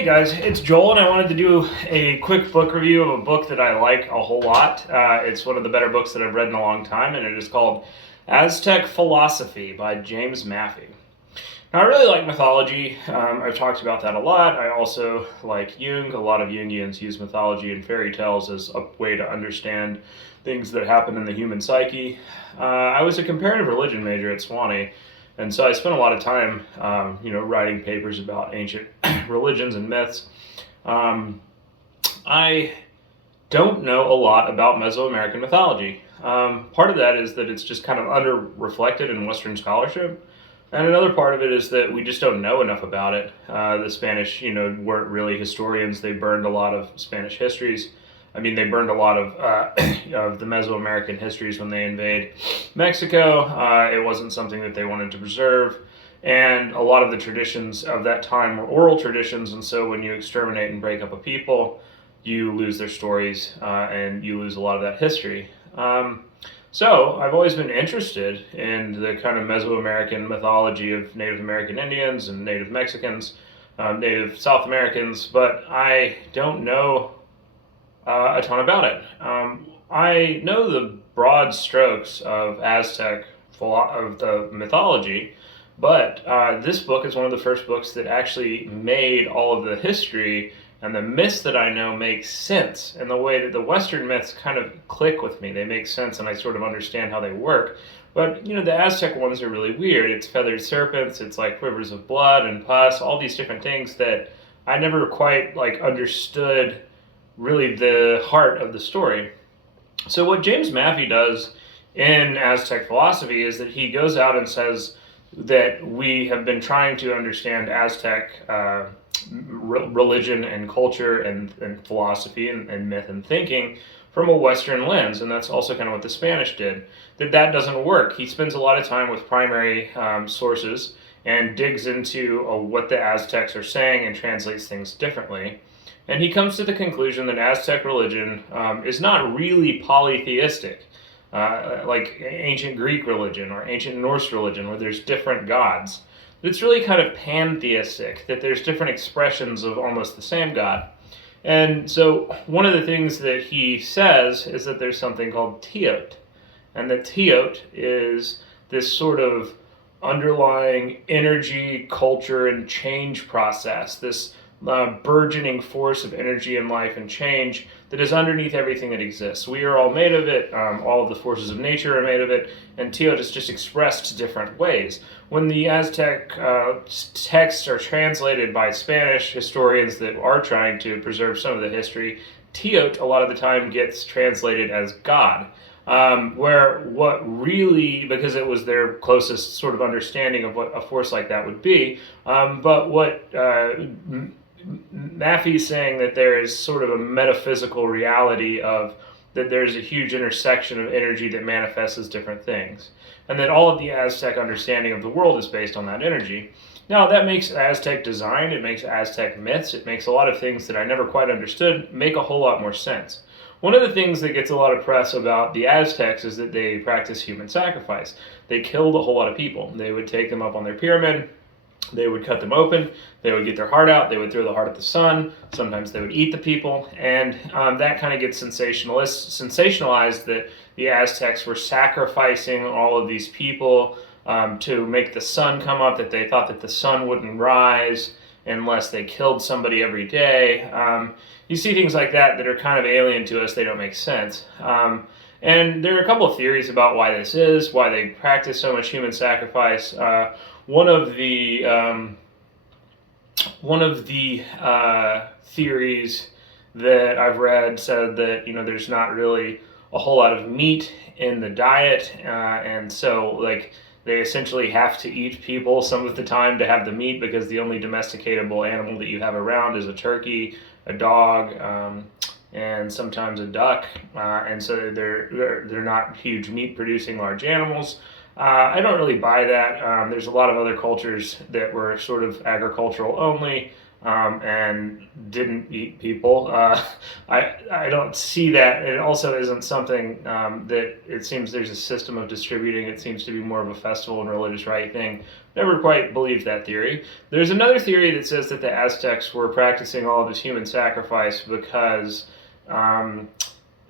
Hey guys, it's Joel, and I wanted to do a quick book review of a book that I like a whole lot. It's one of the better books that I've read in a long time, and it is called Aztec Philosophy by James Maffie. Now, I really like mythology. I've talked about that a lot. I also like Jung. A lot of Jungians use mythology and fairy tales as a way to understand things that happen in the human psyche. I was a comparative religion major at Swanee, and so I spent a lot of time, writing papers about ancient religions and myths. I don't know a lot about Mesoamerican mythology. Part of that is that it's just kind of under-reflected in Western scholarship. And another part of it is that we just don't know enough about it. The Spanish, weren't really historians. They burned a lot of Spanish histories. They burned a lot of of the Mesoamerican histories when they invade Mexico. It wasn't something that they wanted to preserve. And a lot of the traditions of that time were oral traditions. And so when you exterminate and break up a people, you lose their stories and you lose a lot of that history. So I've always been interested in the kind of Mesoamerican mythology of Native American Indians and Native Mexicans, Native South Americans, but I don't know a ton about it. I know the broad strokes of of the mythology, but this book is one of the first books that actually made all of the history and the myths that I know make sense in the way that the Western myths kind of click with me. They make sense and I sort of understand how they work. But, the Aztec ones are really weird. It's feathered serpents, it's like rivers of blood and pus, all these different things that I never quite understood really the heart of the story. So what James Maffie does in Aztec philosophy is that he goes out and says that we have been trying to understand Aztec religion and culture and philosophy and myth and thinking from a Western lens, and that's also kind of what the Spanish did. That doesn't work. He spends a lot of time with primary sources and digs into what the Aztecs are saying and translates things differently. And he comes to the conclusion that Aztec religion is not really polytheistic, like ancient Greek religion or ancient Norse religion, where there's different gods. It's really kind of pantheistic, that there's different expressions of almost the same God. And so one of the things that he says is that there's something called Teotl. And the Teotl is this sort of underlying energy, culture, and change process, this burgeoning force of energy and life and change that is underneath everything that exists. We are all made of it, all of the forces of nature are made of it, and Teotl is just expressed different ways. When the Aztec texts are translated by Spanish historians that are trying to preserve some of the history, Teotl a lot of the time gets translated as God. Where what really, because it was their closest sort of understanding of what a force like that would be, but what Maffie's saying that there is sort of a metaphysical reality of that there's a huge intersection of energy that manifests as different things. And that all of the Aztec understanding of the world is based on that energy. Now, that makes Aztec design, it makes Aztec myths, it makes a lot of things that I never quite understood make a whole lot more sense. One of the things that gets a lot of press about the Aztecs is that they practice human sacrifice. They killed a whole lot of people. They would take them up on their pyramid, they would cut them open, they would get their heart out, they would throw the heart at the sun, sometimes they would eat the people, and that kind of gets sensationalized that the Aztecs were sacrificing all of these people to make the sun come up, that they thought that the sun wouldn't rise unless they killed somebody every day. You see things like that are kind of alien to us, they don't make sense. And there are a couple of theories about why this is, why they practice so much human sacrifice. One of the theories that I've read said that there's not really a whole lot of meat in the diet, and so they essentially have to eat people some of the time to have the meat, because the only domesticatable animal that you have around is a turkey, a dog, and sometimes a duck, and so they're not huge meat producing large animals. I don't really buy that. There's a lot of other cultures that were sort of agricultural only, and didn't eat people. I don't see that. It also isn't something that it seems there's a system of distributing. It seems to be more of a festival and religious rite thing. Never quite believed that theory. There's another theory that says that the Aztecs were practicing all of this human sacrifice because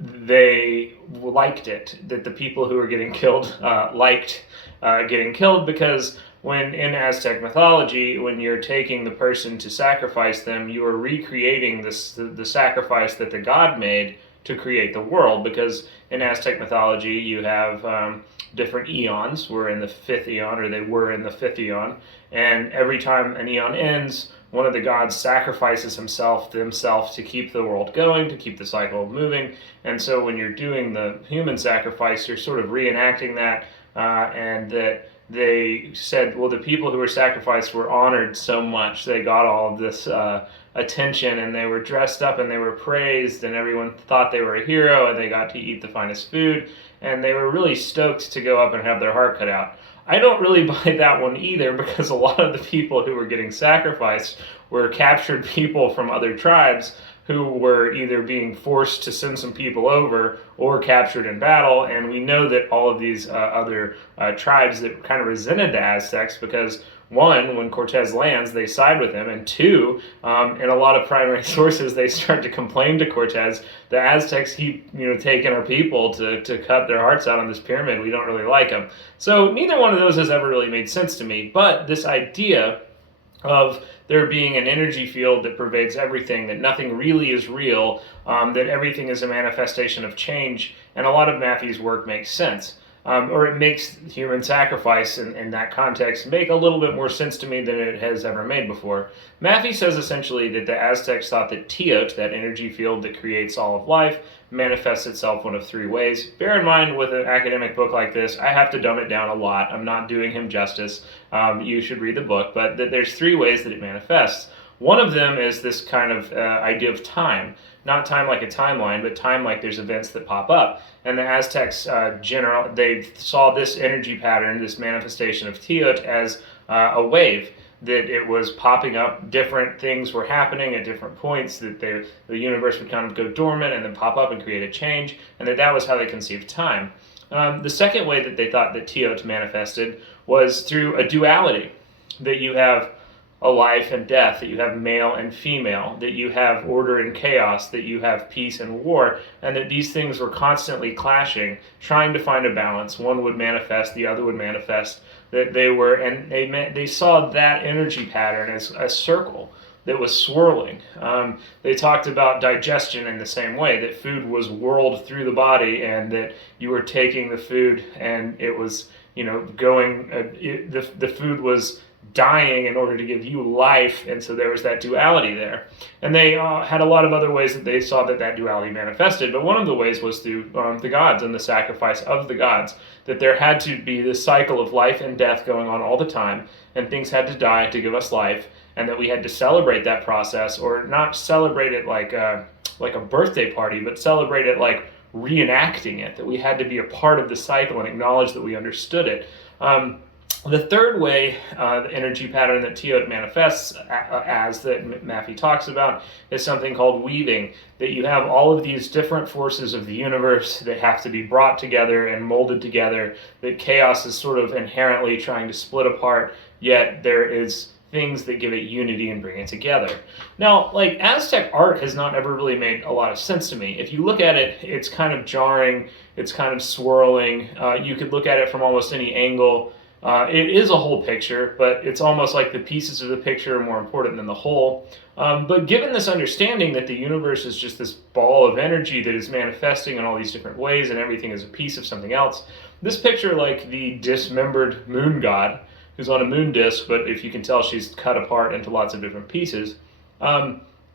they liked it, that the people who were getting killed liked getting killed, because when in Aztec mythology, when you're taking the person to sacrifice them, you are recreating the sacrifice that the god made to create the world, because in Aztec mythology you have different eons. We're in the fifth eon, or they were in the fifth eon, and every time an eon ends, one of the gods sacrifices himself to keep the world going, to keep the cycle moving. And so when you're doing the human sacrifice, you're sort of reenacting that, and that they said, well, the people who were sacrificed were honored so much, they got all of this attention, and they were dressed up and they were praised, and everyone thought they were a hero, and they got to eat the finest food, and they were really stoked to go up and have their heart cut out. I don't really buy that one either, because a lot of the people who were getting sacrificed were captured people from other tribes who were either being forced to send some people over or captured in battle. And we know that all of these other tribes that kind of resented the Aztecs, because one, when Cortez lands, they side with him, and two, in a lot of primary sources, they start to complain to Cortez, the Aztecs keep taking our people to cut their hearts out on this pyramid. We don't really like them. So neither one of those has ever really made sense to me. But this idea of there being an energy field that pervades everything, that nothing really is real, that everything is a manifestation of change, and a lot of Maffie's work makes sense. Or it makes human sacrifice in that context make a little bit more sense to me than it has ever made before. Maffie says essentially that the Aztecs thought that Teotl, that energy field that creates all of life, manifests itself one of three ways. Bear in mind, with an academic book like this, I have to dumb it down a lot. I'm not doing him justice. You should read the book, but there's three ways that it manifests. One of them is this kind of idea of time. Not time like a timeline, but time like there's events that pop up. And the Aztecs, they saw this energy pattern, this manifestation of Teotl, as a wave, that it was popping up, different things were happening at different points, that the universe would kind of go dormant and then pop up and create a change, and that was how they conceived time. The second way that they thought that Teotl manifested was through a duality, that you have a life and death, that you have male and female, that you have order and chaos, that you have peace and war, and that these things were constantly clashing, trying to find a balance. One would manifest, the other would manifest, that they saw that energy pattern as a circle that was swirling. They talked about digestion in the same way, that food was whirled through the body, and that you were taking the food and it was, going, the food was dying in order to give you life, and so there was that duality there. And they had a lot of other ways that they saw that duality manifested, but one of the ways was through the gods and the sacrifice of the gods, that there had to be this cycle of life and death going on all the time, and things had to die to give us life, and that we had to celebrate that process, or not celebrate it like a birthday party, but celebrate it like reenacting it, that we had to be a part of the cycle and acknowledge that we understood it. The third way, the energy pattern that Teotl manifests as, that Maffie talks about, is something called weaving, that you have all of these different forces of the universe that have to be brought together and molded together, that chaos is sort of inherently trying to split apart, yet there is things that give it unity and bring it together. Now, like, Aztec art has not ever really made a lot of sense to me. If you look at it, it's kind of jarring, it's kind of swirling, you could look at it from almost any angle. It is a whole picture, but it's almost like the pieces of the picture are more important than the whole. But given this understanding that the universe is just this ball of energy that is manifesting in all these different ways, and everything is a piece of something else, this picture, like the dismembered moon god, who's on a moon disc, but if you can tell, she's cut apart into lots of different pieces,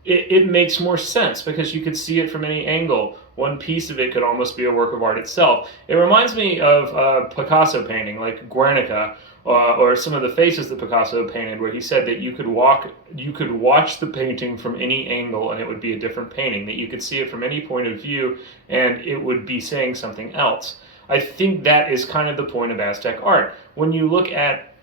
it makes more sense, because you could see it from any angle. One piece of it could almost be a work of art itself. It reminds me of a Picasso painting, like Guernica, or some of the faces that Picasso painted, where he said that you could watch the painting from any angle and it would be a different painting, that you could see it from any point of view and it would be saying something else. I think that is kind of the point of Aztec art. When you look at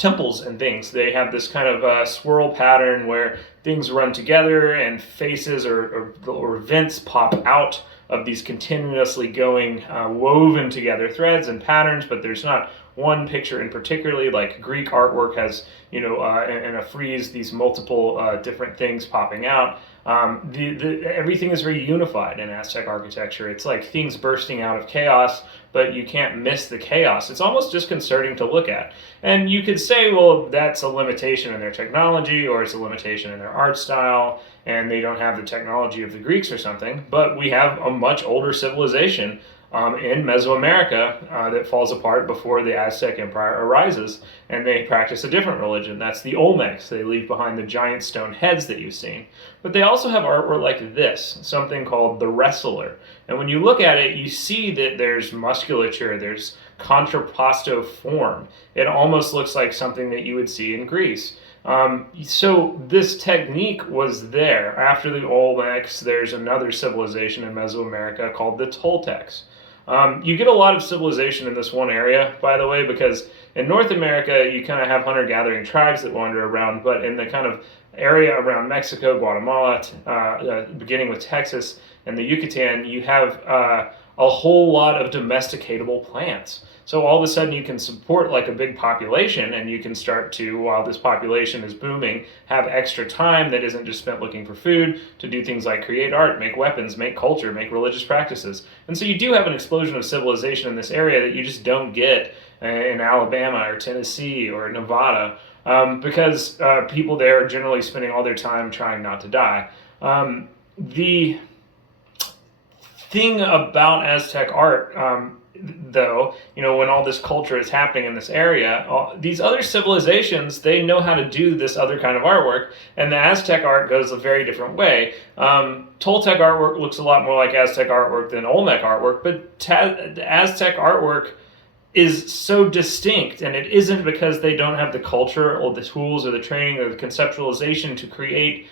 temples and things. They have this kind of swirl pattern where things run together and faces or vents pop out of these continuously going woven together threads and patterns, but there's not one picture in particularly. Like Greek artwork has, in a frieze, these multiple different things popping out. Everything is very unified in Aztec architecture. It's like things bursting out of chaos, but you can't miss the chaos. It's almost disconcerting to look at. And you could say, well, that's a limitation in their technology, or it's a limitation in their art style, and they don't have the technology of the Greeks or something. But we have a much older civilization in Mesoamerica that falls apart before the Aztec Empire arises, and they practice a different religion. That's the Olmecs. They leave behind the giant stone heads that you've seen. But they also have artwork like this, something called the wrestler. And when you look at it, you see that there's musculature, there's contrapposto form. It almost looks like something that you would see in Greece. So this technique was there. After the Olmecs, there's another civilization in Mesoamerica called the Toltecs. You get a lot of civilization in this one area, by the way, because in North America, you kind of have hunter-gathering tribes that wander around, but in the kind of area around Mexico, Guatemala, beginning with Texas and the Yucatan, you have a whole lot of domesticatable plants. So all of a sudden you can support like a big population, and you can start to, while this population is booming, have extra time that isn't just spent looking for food to do things like create art, make weapons, make culture, make religious practices. And so you do have an explosion of civilization in this area that you just don't get in Alabama or Tennessee or Nevada, because people there are generally spending all their time trying not to die. The thing about Aztec art, though, when all this culture is happening in this area, these other civilizations, they know how to do this other kind of artwork, and the Aztec art goes a very different way. Toltec artwork looks a lot more like Aztec artwork than Olmec artwork, but Aztec artwork is so distinct, and it isn't because they don't have the culture or the tools or the training or the conceptualization to create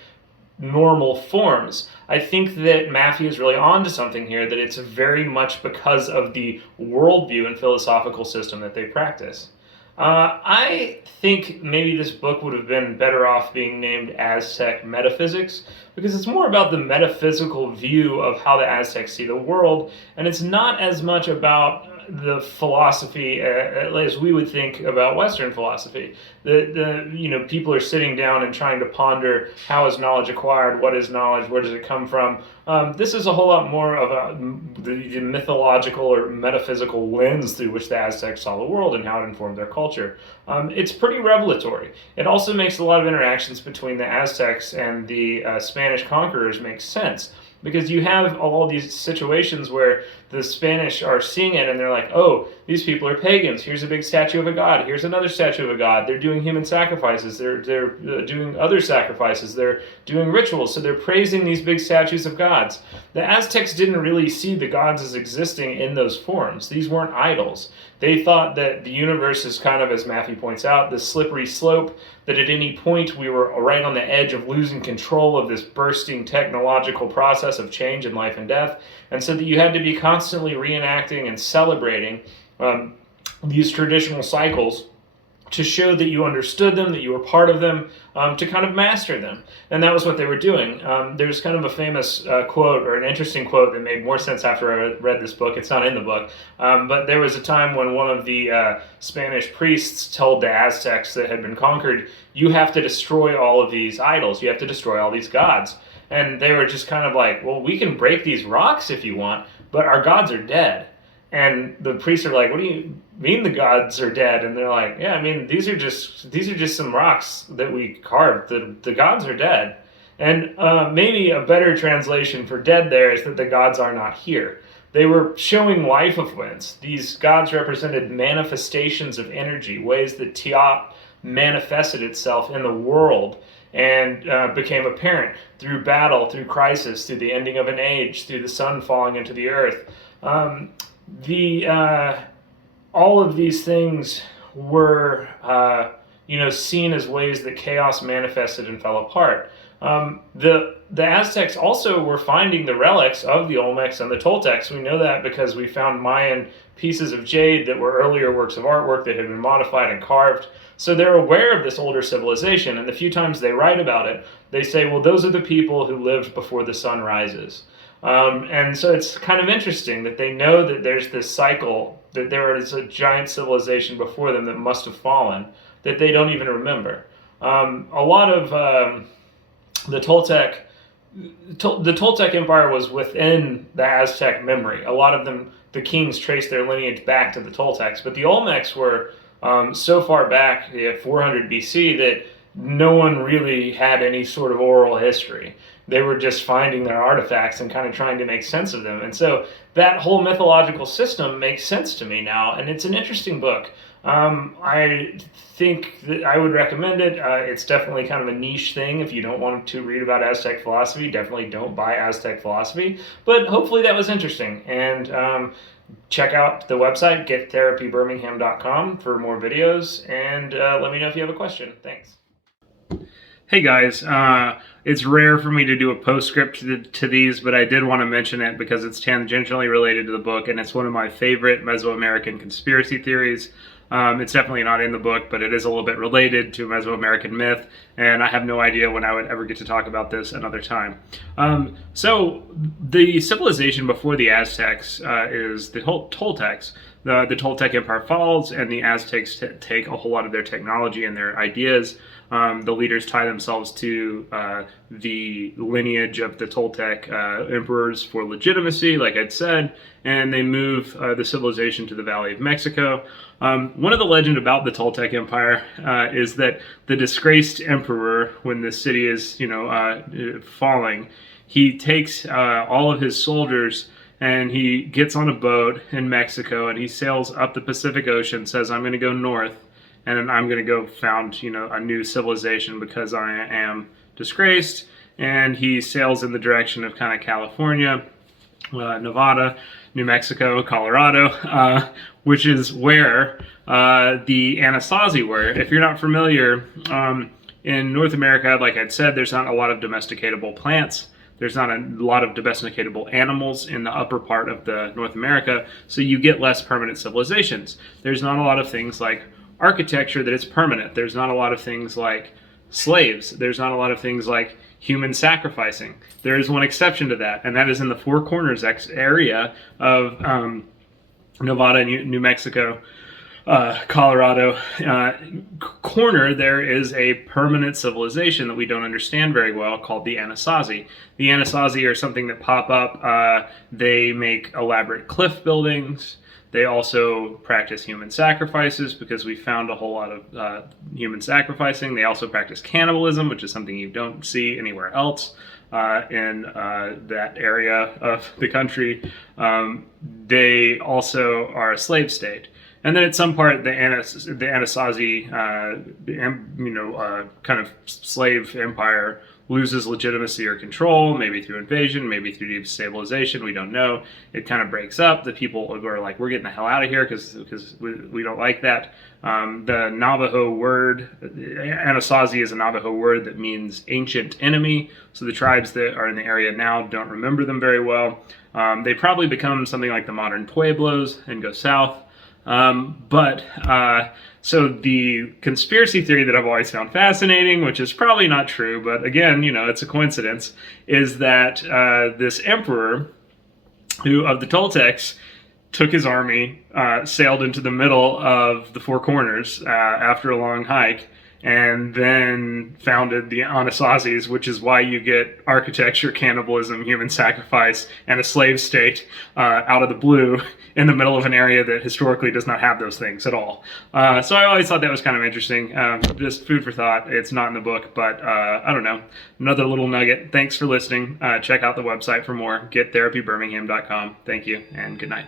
normal forms. I think that Maffie is really onto something here, that it's very much because of the worldview and philosophical system that they practice. I think maybe this book would have been better off being named Aztec Metaphysics, because it's more about the metaphysical view of how the Aztecs see the world, and it's not as much about the philosophy as we would think about Western philosophy. People are sitting down and trying to ponder, how is knowledge acquired, what is knowledge, where does it come from. This is a whole lot more of the mythological or metaphysical lens through which the Aztecs saw the world and how it informed their culture. It's pretty revelatory. It also makes a lot of interactions between the Aztecs and the Spanish conquerors make sense, because you have all these situations where the Spanish are seeing it and they're like, oh, these people are pagans. Here's a big statue of a god. Here's another statue of a god. They're doing human sacrifices. They're doing other sacrifices. They're doing rituals. So they're praising these big statues of gods. The Aztecs didn't really see the gods as existing in those forms. These weren't idols. They thought that the universe is kind of, as Maffie points out, the slippery slope, that at any point we were right on the edge of losing control of this bursting technological process of change in life and death, and so that you had to be constantly reenacting and celebrating these traditional cycles to show that you understood them, that you were part of them, to kind of master them. And that was what they were doing. There's kind of a famous quote, or an interesting quote that made more sense after I read this book. It's not in the book. But there was a time when one of the Spanish priests told the Aztecs that had been conquered, you have to destroy all of these idols. You have to destroy all these gods. And they were just kind of like, well, we can break these rocks if you want, but our gods are dead. And the priests are like, what do you mean the gods are dead? And they're like, yeah, I mean, these are just some rocks that we carved. The gods are dead. And maybe a better translation for dead there is that the gods are not here. They were showing life events. These gods represented manifestations of energy, ways that Teotl manifested itself in the world and became apparent through battle, through crisis, through the ending of an age, through the sun falling into the earth. All of these things were seen as ways that chaos manifested and fell apart. The Aztecs also were finding the relics of the Olmecs and the Toltecs. We know that because we found Mayan pieces of jade that were earlier works of artwork that had been modified and carved. So they're aware of this older civilization, and the few times they write about it, they say, well, those are the people who lived before the sun rises. And so it's kind of interesting that they know that there's this cycle, that there is a giant civilization before them that must have fallen, that they don't even remember. A lot of the Toltec Empire was within the Aztec memory. A lot of them, the kings, traced their lineage back to the Toltecs, but the Olmecs were so far back, 400 BC, that no one really had any sort of oral history. They were just finding their artifacts and kind of trying to make sense of them. And so that whole mythological system makes sense to me now, and it's an interesting book. I think that I would recommend it. It's definitely kind of a niche thing. If you don't want to read about Aztec philosophy, definitely don't buy Aztec philosophy. But hopefully that was interesting. And check out the website, gettherapybirmingham.com, for more videos. And let me know if you have a question. Thanks. Hey guys, it's rare for me to do a postscript to these, but I did want to mention it because it's tangentially related to the book, and it's one of my favorite Mesoamerican conspiracy theories. It's definitely not in the book, but it is a little bit related to Mesoamerican myth, and I have no idea when I would ever get to talk about this another time. So the civilization before the Aztecs is the Toltecs. The Toltec Empire falls, and the Aztecs take a whole lot of their technology and their ideas. The leaders tie themselves to the lineage of the Toltec emperors for legitimacy, like I'd said, and they move the civilization to the Valley of Mexico. One of the legend about the Toltec Empire is that the disgraced emperor, when the city is, falling, he takes all of his soldiers and he gets on a boat in Mexico and he sails up the Pacific Ocean, says, I'm going to go north and I'm going to go found, a new civilization because I am disgraced. And he sails in the direction of kind of California, Nevada, New Mexico, Colorado, which is where the Anasazi were. If you're not familiar, in North America, like I'd said, there's not a lot of domesticatable plants. There's not a lot of domesticatable animals in the upper part of the North America, so you get less permanent civilizations. There's not a lot of things like architecture that is permanent. There's not a lot of things like slaves. There's not a lot of things like human sacrificing. There is one exception to that, and that is in the Four Corners area of Nevada, New Mexico, Colorado corner. There is a permanent civilization that we don't understand very well called the Anasazi. The Anasazi are something that pop up. They make elaborate cliff buildings. They also practice human sacrifices because we found a whole lot of human sacrificing. They also practice cannibalism, which is something you don't see anywhere else in that area of the country. They also are a slave state. And then at some part, the Anasazi, kind of slave empire loses legitimacy or control, maybe through invasion, maybe through destabilization, we don't know. It kind of breaks up. The people are like, we're getting the hell out of here because we don't like that. The Navajo word, Anasazi is a Navajo word that means ancient enemy. So the tribes that are in the area now don't remember them very well. They probably become something like the modern Pueblos and go south. So the conspiracy theory that I've always found fascinating, which is probably not true, but again, it's a coincidence, is that this emperor of the Toltecs took his army, sailed into the middle of the Four Corners after a long hike, and then founded the Anasazis, which is why you get architecture, cannibalism, human sacrifice, and a slave state out of the blue in the middle of an area that historically does not have those things at all. So I always thought that was kind of interesting. Just food for thought. It's not in the book, but I don't know. Another little nugget. Thanks for listening. Check out the website for more. GetTherapyBirmingham.com. Thank you, and good night.